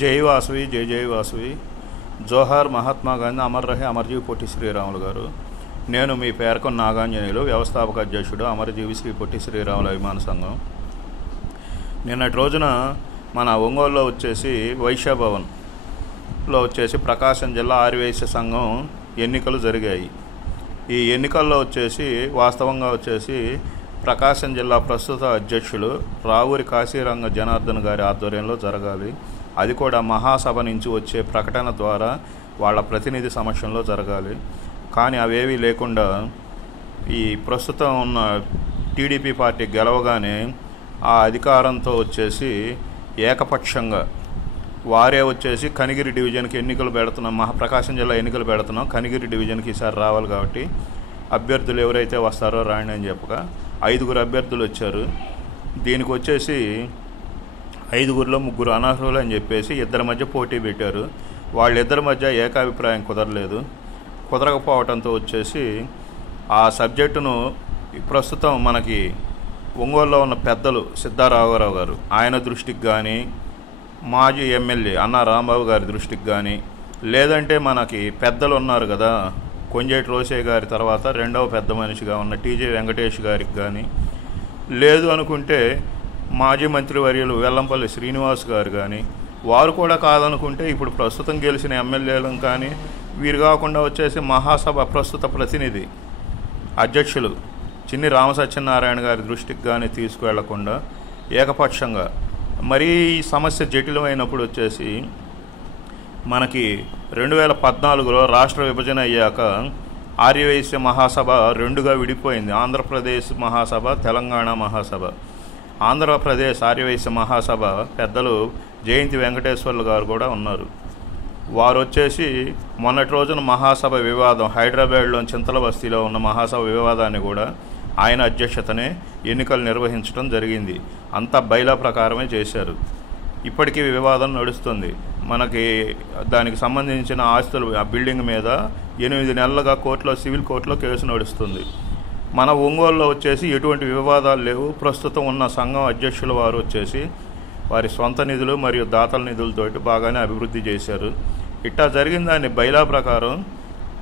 జై వాసవి జై జై వాసవి. జోహార్ మహాత్మా గాంధీ, అమర్ రహే అమర్జీవి పొట్టి శ్రీరాములు గారు. నేను మీ పేర్కొన్న నాగాంజనేయులు, వ్యవస్థాపక అధ్యక్షుడు అమరజీవి శ్రీ పొట్టి శ్రీరాములు అభిమాన సంఘం. నిన్నటి రోజున మన ఒంగోలులో వచ్చేసి వైశ్యభవన్లో వచ్చేసి ప్రకాశం జిల్లా ఆర్యవైశ్య సంఘం ఎన్నికలు జరిగాయి. ఈ ఎన్నికల్లో వచ్చేసి వాస్తవంగా వచ్చేసి ప్రకాశం జిల్లా ప్రస్తుత అధ్యక్షులు రావూరి కాశీరంగ జనార్దన్ గారి ఆధ్వర్యంలో జరగాలి. అది కూడా మహాసభ నుంచి వచ్చే ప్రకటన ద్వారా వాళ్ళ ప్రతినిధి సమక్షంలో జరగాలి. కానీ అవేవీ లేకుండా ఈ ప్రస్తుతం ఉన్న టీడీపీ పార్టీ గెలవగానే ఆ అధికారంతో వచ్చేసి ఏకపక్షంగా వారే వచ్చేసి కనిగిరి డివిజన్కి ఎన్నికలు పెడుతున్నాం, ప్రకాశం జిల్లా ఎన్నికలు పెడుతున్నాం, కనిగిరి డివిజన్కి ఈసారి రావాలి కాబట్టి అభ్యర్థులు ఎవరైతే వస్తారో రాండి అని చెప్పగా 5 అభ్యర్థులు వచ్చారు. దీనికి వచ్చేసి 5లో 3 అనర్హులు అని చెప్పేసి 2 మధ్య పోటీ పెట్టారు. వాళ్ళిద్దరి మధ్య ఏకాభిప్రాయం కుదరకపోవడంతో వచ్చేసి ఆ సబ్జెక్టును ప్రస్తుతం మనకి ఒంగోలులో ఉన్న పెద్దలు సిద్ధారాఘవరావు గారు ఆయన దృష్టికి కానీ, మాజీ ఎమ్మెల్యే అన్నా రాంబాబు గారి దృష్టికి కానీ, లేదంటే మనకి పెద్దలు ఉన్నారు కదా కొంజేటి రోసయ్య గారి తర్వాత 2వ పెద్ద మనిషిగా ఉన్న టీజీ వెంకటేష్ గారికి కానీ, లేదు అనుకుంటే మాజీ మంత్రివర్యులు వెల్లంపల్లి శ్రీనివాస్ గారు కానీ, వారు కూడా కాదనుకుంటే ఇప్పుడు ప్రస్తుతం గెలిచిన ఎమ్మెల్యేలను కానీ, వీరు కాకుండా వచ్చేసి మహాసభ ప్రస్తుత ప్రతినిధి అధ్యక్షులు చిన్ని రామసత్యనారాయణ గారి దృష్టికి కానీ తీసుకువెళ్లకుండా ఏకపక్షంగా మరీ ఈ సమస్య జటిలమైనప్పుడు వచ్చేసి మనకి 2014లో రాష్ట్ర విభజన అయ్యాక ఆర్యవైశ్య మహాసభ 2గా విడిపోయింది. ఆంధ్రప్రదేశ్ మహాసభ, తెలంగాణ మహాసభ. ఆంధ్రప్రదేశ్ ఆర్యవైశ్య మహాసభ పెద్దలు జయంతి వెంకటేశ్వర్లు గారు కూడా ఉన్నారు. వారు వచ్చేసి మొన్నటి రోజున మహాసభ వివాదం హైదరాబాద్లోని చింతల బస్తీలో ఉన్న మహాసభ వివాదాన్ని కూడా ఆయన అధ్యక్షతనే ఎన్నికలు నిర్వహించడం జరిగింది. అంతా బైలా ప్రకారమే చేశారు. ఇప్పటికీ వివాదం నడుస్తుంది. మనకి దానికి సంబంధించిన ఆస్తులు ఆ బిల్డింగ్ మీద 8 నెలలుగా సివిల్ కోర్టులో కేసు నడుస్తుంది. మన ఒంగోలులో వచ్చేసి ఎటువంటి వివాదాలు లేవు. ప్రస్తుతం ఉన్న సంఘం అధ్యక్షుల వారు వచ్చేసి వారి సొంత నిధులు మరియు దాతల నిధులతోటి బాగానే అభివృద్ధి చేశారు. ఇట్టా జరిగిన దాన్ని బైలా ప్రకారం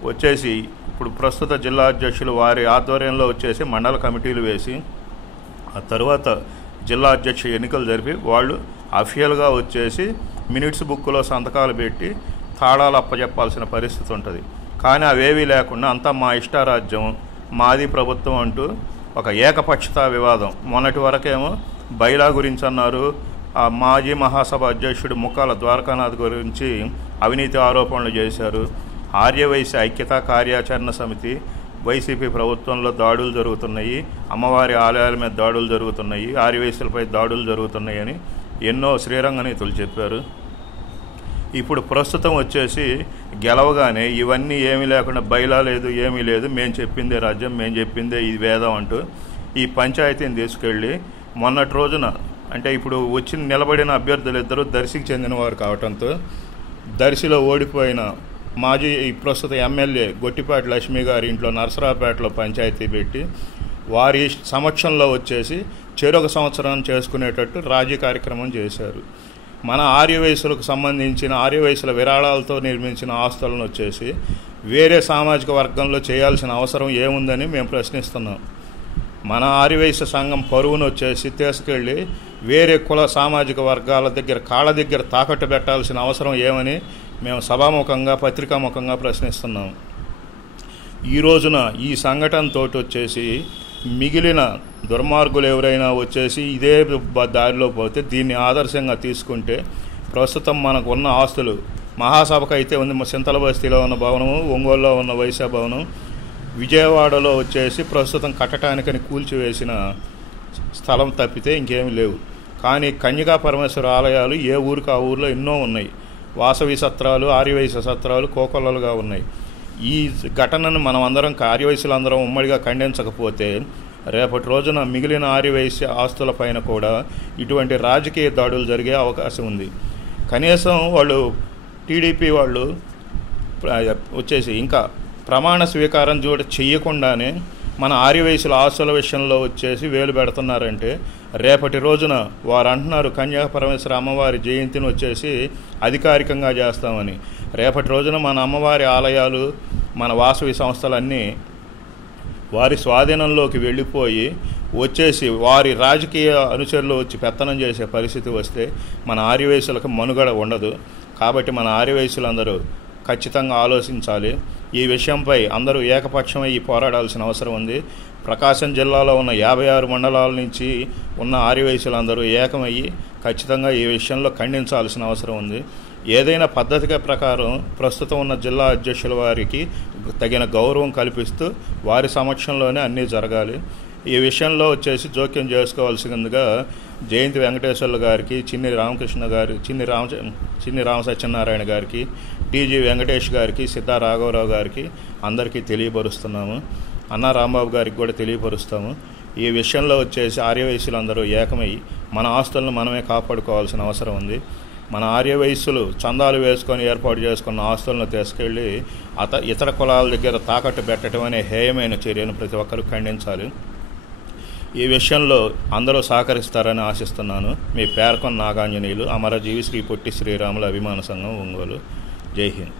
వచ్చేసి ఇప్పుడు ప్రస్తుత జిల్లా అధ్యక్షులు వారి ఆధ్వర్యంలో వచ్చేసి మండల కమిటీలు వేసి ఆ తర్వాత జిల్లా అధ్యక్ష ఎన్నికలు జరిపి వాళ్ళు అఫిషియల్గా వచ్చేసి మినిట్స్ బుక్లో సంతకాలు పెట్టి తాళాలు అప్పచెప్పాల్సిన పరిస్థితి ఉంటుంది. కానీ అవేవీ లేకుండా అంతా మా ఇష్టారాజ్యం, మాది ప్రభుత్వం అంటూ ఒక ఏకపక్షతా వివాదం. మొన్నటి వరకేమో బైలా గురించి అన్నారు. ఆ మాజీ మహాసభ అధ్యక్షుడు ముక్కాల ద్వారకానాథ్ గురించి అవినీతి ఆరోపణలు చేశారు. ఆర్యవైశ్య ఐక్యతా కార్యాచరణ సమితి వైసీపీ ప్రభుత్వంలో దాడులు జరుగుతున్నాయి, అమ్మవారి ఆలయాల మీద దాడులు జరుగుతున్నాయి, ఆర్యవైశ్యులపై దాడులు జరుగుతున్నాయి అని ఎన్నో శ్రీరంగ నీతులు చెప్పారు. ఇప్పుడు ప్రస్తుతం వచ్చేసి గెలవగానే ఇవన్నీ ఏమీ లేకుండా బైలా లేదు, ఏమీ లేదు, మేము చెప్పిందే రాజ్యం, మేము చెప్పిందే ఈ వేదం అంటూ ఈ పంచాయతీని తీసుకెళ్ళి మొన్నటి రోజున అంటే ఇప్పుడు నిలబడిన అభ్యర్థులు ఇద్దరు దర్శికి చెందినవారు కావడంతో దర్శిలో ఓడిపోయిన మాజీ ప్రస్తుత ఎమ్మెల్యే గొట్టిపాటి లక్ష్మి గారి ఇంట్లో నరసరావుపేటలో పంచాయతీ పెట్టి వారి సమక్షంలో వచ్చేసి చెరొక సంవత్సరం చేసుకునేటట్టు రాజీ కార్యక్రమం చేశారు. మన ఆర్యవైశ్యులకు సంబంధించిన ఆర్యవైశ్యుల విరాళాలతో నిర్మించిన ఆస్తులను వచ్చేసి వేరే సామాజిక వర్గంలో చేయాల్సిన అవసరం ఏముందని మేము ప్రశ్నిస్తున్నాం. మన ఆర్యవైశ్య సంఘం పరువును వచ్చేసి తీసుకెళ్ళి వేరే కుల సామాజిక వర్గాల కాళ్ళ దగ్గర తాకట్టు పెట్టాల్సిన అవసరం ఏమని మేము సభాముఖంగా పత్రికాముఖంగా ప్రశ్నిస్తున్నాం. ఈ రోజున ఈ సంఘటనతో వచ్చేసి మిగిలిన దుర్మార్గులు ఎవరైనా వచ్చేసి ఇదే దారిలో పోతే దీన్ని ఆదర్శంగా తీసుకుంటే ప్రస్తుతం మనకు ఉన్న ఆస్తులు మహాసభకు అయితే ఉంది చింతల బస్తీలో ఉన్న భవనము, ఒంగోలులో ఉన్న వైశ్య భవనం, విజయవాడలో వచ్చేసి ప్రస్తుతం కట్టడానికని కూల్చివేసిన స్థలం తప్పితే ఇంకేమీ లేవు. కానీ కన్యకా పరమేశ్వర ఆలయాలు ఏ ఊరికి ఆ ఊరిలో ఎన్నో ఉన్నాయి. వాసవి సత్రాలు, ఆర్యవైశ్య సత్రాలు కోకొల్లలుగా ఉన్నాయి. ఈ ఘటనను మనం అందరం ఆర్యవైశ్యులందరం ఉమ్మడిగా ఖండించకపోతే రేపటి రోజున మిగిలిన ఆర్యవైశ్య ఆస్తుల పైన కూడా ఇటువంటి రాజకీయ దాడులు జరిగే అవకాశం ఉంది. కనీసం వాళ్ళు టీడీపీ వాళ్ళు వచ్చేసి ఇంకా ప్రమాణ స్వీకారం చేయకుండానే మన ఆర్యవైశ్యుల ఆస్తుల విషయంలో వచ్చేసి వేలు పెడుతున్నారంటే రేపటి రోజున వారు అంటున్నారు కన్యాపరమేశ్వర అమ్మవారి జయంతిని వచ్చేసి అధికారికంగా చేస్తామని. రేపటి రోజున మన అమ్మవారి ఆలయాలు, మన వాసవి సంస్థలన్నీ వారి స్వాధీనంలోకి వెళ్ళిపోయి వచ్చేసి వారి రాజకీయ అనుచరులు వచ్చి పెత్తనం చేసే పరిస్థితి వస్తే మన ఆర్యవైశ్యులకు మనుగడ ఉండదు. కాబట్టి మన ఆర్యవైశ్యులందరూ ఖచ్చితంగా ఆలోచించాలి. ఈ విషయంపై అందరూ ఏకపక్షమై పోరాడాల్సిన అవసరం ఉంది. ప్రకాశం జిల్లాలో ఉన్న 56 మండలాల నుంచి ఉన్న ఆర్యవైశ్యులందరూ ఏకమయ్యి ఖచ్చితంగా ఈ విషయంలో ఖండించాల్సిన అవసరం ఉంది. ఏదైనా పద్ధతిగా ప్రకారం ప్రస్తుతం ఉన్న జిల్లా అధ్యక్షుల వారికి తగిన గౌరవం కల్పిస్తూ వారి సమక్షంలోనే అన్నీ జరగాలి. ఈ విషయంలో వచ్చేసి జోక్యం చేసుకోవాల్సిందిగా జయంతి వెంకటేశ్వర్లు గారికి, చిన్ని రామకృష్ణ గారి, చిన్ని రామసత్యనారాయణ గారికి, టీజీ వెంకటేష్ గారికి, సిద్ధా రాఘవరావు గారికి అందరికీ తెలియపరుస్తున్నాము. అన్నా రాంబాబు గారికి కూడా తెలియపరుస్తాము. ఈ విషయంలో వచ్చేసి ఆర్యవైశ్యులందరూ ఏకమై మన ఆస్తులను మనమే కాపాడుకోవాల్సిన అవసరం ఉంది. మన ఆర్యవైశ్యులు చందాలు వేసుకొని ఏర్పాటు చేసుకున్న ఆస్తులను తీసుకెళ్ళి ఇతర కులాల దగ్గర తాకట్టు పెట్టడం అనే హేయమైన చర్యను ప్రతి ఒక్కరూ ఖండించాలి. ఈ విషయంలో అందరూ సహకరిస్తారని ఆశిస్తున్నాను. మీ పేర్కొన్న నాగాంజనేయులు, అమరజీవి శ్రీ పొట్టి శ్రీరాముల అభిమాన సంఘం, ఒంగోలు. జై హింద్.